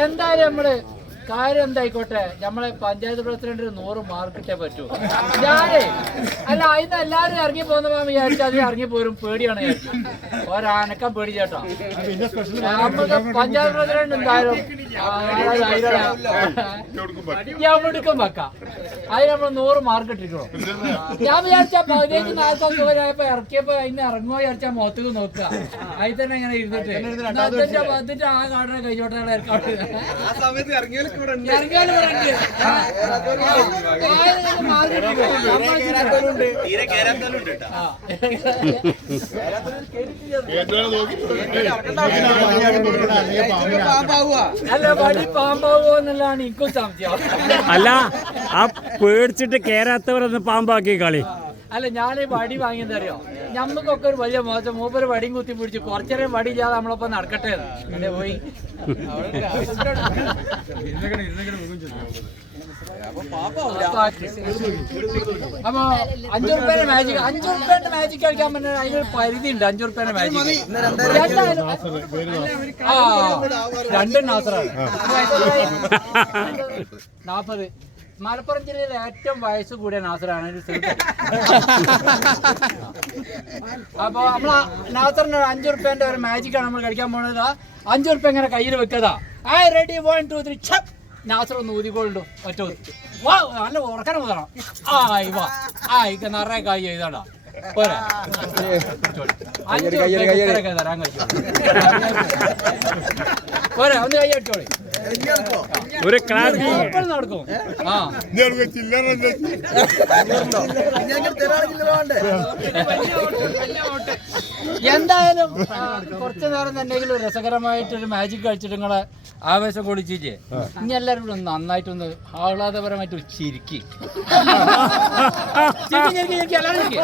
എന്തായാലും നമ്മൾ കാര്യം എന്തായിക്കോട്ടെ നമ്മളെ പഞ്ചായത്ത് പ്രസിഡന്റിന് നൂറ് മാർക്കിട്ടേ പറ്റൂ ഞാനേ അല്ല അതിന് എല്ലാരും ഇറങ്ങി പോകുന്ന വിചാരിച്ചു അതിന് ഇറങ്ങി പോരും പേടിയാണ് ഒരാനക്കം ഒരനക്കം പേടി ചേട്ടോ നമുക്ക് പഞ്ചായത്ത് പ്രസിഡന്റ് എന്തായാലും എവിടേക്കും വെക്കാം അതിന് നമ്മൾ നൂറ് മാർക്ക് ഇട്ടിരിക്കണോ. ഞാൻ വിചാരിച്ച പതിനഞ്ച് നാൽപ്പത് ദൂരമായപ്പോ ഇറക്കിയപ്പോ അതിന് ഇറങ്ങുമോ വിചാരിച്ചാ മുഖത്തേക്ക് നോക്കുക. അതിൽ തന്നെ ഇങ്ങനെ ഇരുന്നിട്ട്. അതിന്റെ ആ കാടിനെ ആ. അല്ല വടി പാമ്പാവോ എന്നുള്ളതാണ് എനിക്കും സംശയം. അല്ല ആ പേടിച്ചിട്ട് കേരാത്തവരൊന്ന് പാമ്പാക്കി കളി. അല്ല ഞാൻ ഈ വടി വാങ്ങിയത് അറിയോ? ഞമ്മക്കൊക്കെ ഒരു വലിയ മോശം. മൂപ്പര് വടിയും കുത്തി പിടിച്ച് കുറച്ചേരം വടി ഇല്ലാതെ നമ്മളൊപ്പം നടക്കട്ടെ പോയി? അപ്പൊ അഞ്ചു റുപ്യേന്റെ മാജിക് അഞ്ചു റുപ്യേന്റെ മാജിക് കളിക്കാൻ പറ്റുന്ന അതിനൊരു പരിധി ഉണ്ട് അഞ്ചു റുപ്യേന്റെ മാജിക് രണ്ടും നാസറാണ്. നാപ്പത്. മലപ്പുറം ജില്ലയിലെ ഏറ്റവും വയസ്സ് കൂടിയ നാസറാണ് ഒരു സുഹൃത്ത്. അപ്പൊ നമ്മള നാസറിന് അഞ്ചു റുപ്യന്റെ ഒരു മാജിക്കാണ് നമ്മൾ കളിക്കാൻ പോണത്. അഞ്ചു റുപ്യ ഇങ്ങനെ കയ്യിൽ വെക്കതാ. I ready one two three ഛപ്പ് Nasar ഒന്ന് ഊതിക്കൊണ്ടു ഒറ്റ വാ നല്ല ഉറക്കണം മുതണം ആയി വാ. ആ ഇത് നിറയെ കൈ ചെയ്താടാ. പോരാ. അഞ്ചു തരാൻ കഴിക്കും? പോരാ ഒന്ന് കൈ അടിച്ചോളി. ഒരു ക്ലാസ് നടക്കും. എന്തായാലും കുറച്ചു നേരം തന്നെങ്കിലും രസകരമായിട്ടൊരു മാജിക് കളിച്ചിട്ട് നിങ്ങളെ ആവേശം കൊള്ളിച്ചിട്ട് ഇനി എല്ലാവരും കൂടെ ഒന്ന് നന്നായിട്ടൊന്ന് ആഹ്ലാദപരമായിട്ട് ഒരു ചിരിക്കി. ചിരിക്കി ചിരിക്കി ചിരിക്കി എല്ലാവരും ചിരിക്കി.